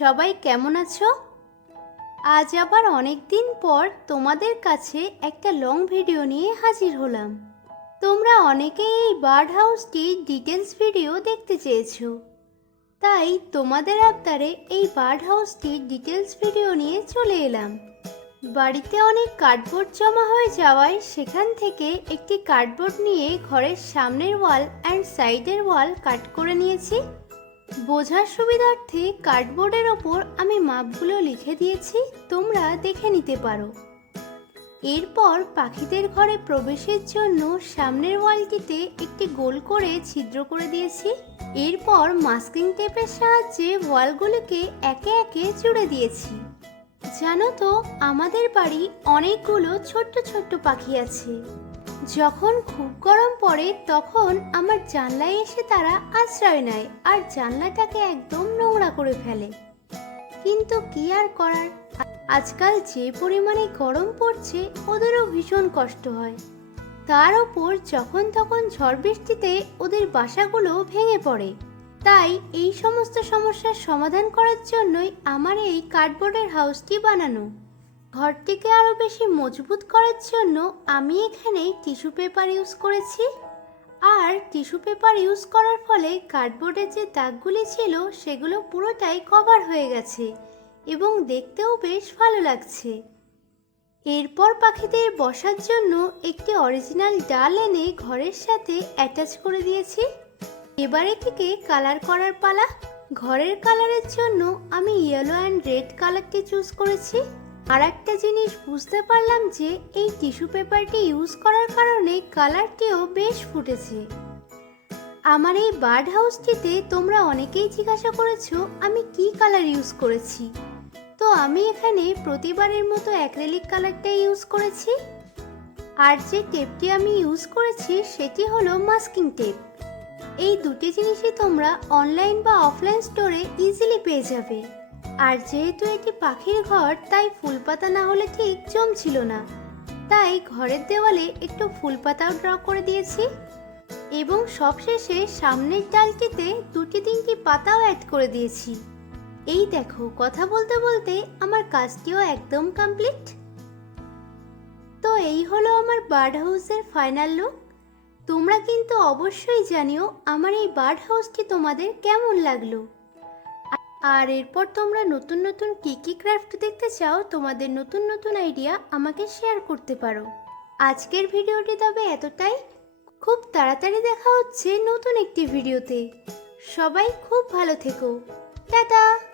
সবাই কেমন আছো? আজ আবার অনেক দিন পর তোমাদের কাছে একটা লং ভিডিও নিয়ে হাজির হলাম। তোমরা অনেকেই এই বার্ড হাউসটির ডিটেলস ভিডিও দেখতে চেয়েছো। তাই তোমাদের আবদারে এই বার্ড হাউসটির ডিটেলস ভিডিও নিয়ে চলে এলাম। বাড়িতে অনেক কার্ডবোর্ড জমা হয়ে যাওয়ায় সেখান থেকে একটি কার্ডবোর্ড নিয়ে ঘরের সামনের ওয়াল অ্যান্ড সাইডের ওয়াল কাট করে নিয়েছি। বোঝার সুবিধার্থে কার্ডবোর্ডের ওপর আমি মাপগুলো লিখে দিয়েছি, তোমরা দেখে নিতে পারো। এরপর পাখিদের ঘরে প্রবেশের জন্য সামনের ওয়ালটিতে একটি গোল করে ছিদ্র করে দিয়েছি। এরপর মাস্কিং টেপের সাহায্যে ওয়ালগুলোকে একে একে জুড়ে দিয়েছি। জানো তো, আমাদের বাড়ি অনেকগুলো ছোট্ট ছোট্ট পাখি আছে। যখন খুব গরম পড়ে, তখন আমার জানলায় এসে তারা আশ্রয় নেয় আর জানলাটাকে একদম নোংরা করে ফেলে। কিন্তু কি আর করার? আজকাল যে পরিমাণে গরম পড়ছে, ওদেরও ভীষণ কষ্ট হয়। তার ওপর যখন তখন ঝড় বৃষ্টিতে ওদের বাসাগুলো ভেঙে পড়ে। তাই এই সমস্ত সমস্যার সমাধান করার জন্যই আমার এই কার্ডবোর্ডের হাউসটি বানানো। ঘরটিকে আরও বেশি মজবুত করার জন্য আমি এখানে টিস্যু পেপার ইউজ করেছি। আর টিস্যু পেপার ইউজ করার ফলে কার্ডবোর্ডের যে দাগগুলি ছিল সেগুলো পুরোটাই কভার হয়ে গেছে এবং দেখতেও বেশ ভালো লাগছে। এরপর পাখিদের বসার জন্য একটি অরিজিনাল ডাল এনে ঘরের সাথে অ্যাটাচ করে দিয়েছি। এবার এটিকে কালার করার পালা। ঘরের কালারের জন্য আমি ইয়েলো অ্যান্ড রেড কালারটি চুজ করেছি। আর একটা জিনিস বুঝতে পারলাম যে এই টিস্যু পেপারটি ইউজ করার কারণে কালারটিও বেশ ফুটেছে। আমার এই বার্ড হাউসটিতে তোমরা অনেকেই জিজ্ঞাসা করেছ, আমি কি কালার ইউজ করেছি? তো আমি এখানে প্রতিবারের মতো অ্যাক্রেলিক কালারটাই ইউজ করেছি। আর যে টেপটি আমি ইউজ করেছি, সেটি হলো মাস্কিং টেপ। এই দুটি জিনিসই তোমরা অনলাইন বা অফলাইন স্টোরে ইজিলি পেয়ে যাবে। আর যেহেতু এটি পাখির ঘর, তাই ফুল পাতা না হলে ঠিক জমছিল না। তাই ঘরের দেওয়ালে একটু ফুল পাতাও ড্র করে দিয়েছি এবং সবশেষে সামনের ডালটিতে দুটি তিনটি পাতাও অ্যাড করে দিয়েছি। এই দেখো, কথা বলতে বলতে আমার কাজটিও একদম কমপ্লিট তো এই হলো আমার বার্ড হাউসের ফাইনাল লুক তোমরা কিন্তু অবশ্যই জানিও আমার এই বার্ড হাউসটি তোমাদের কেমন লাগল। আর এরপর তোমরা নতুন নতুন কী কী ক্রাফট দেখতে চাও, তোমাদের নতুন নতুন আইডিয়া আমাকে শেয়ার করতে পারো। আজকের ভিডিওটি তবে এতটাই। খুব তাড়াতাড়ি দেখা হচ্ছে নতুন একটি ভিডিওতে। সবাই খুব ভালো থেকো। টাটা!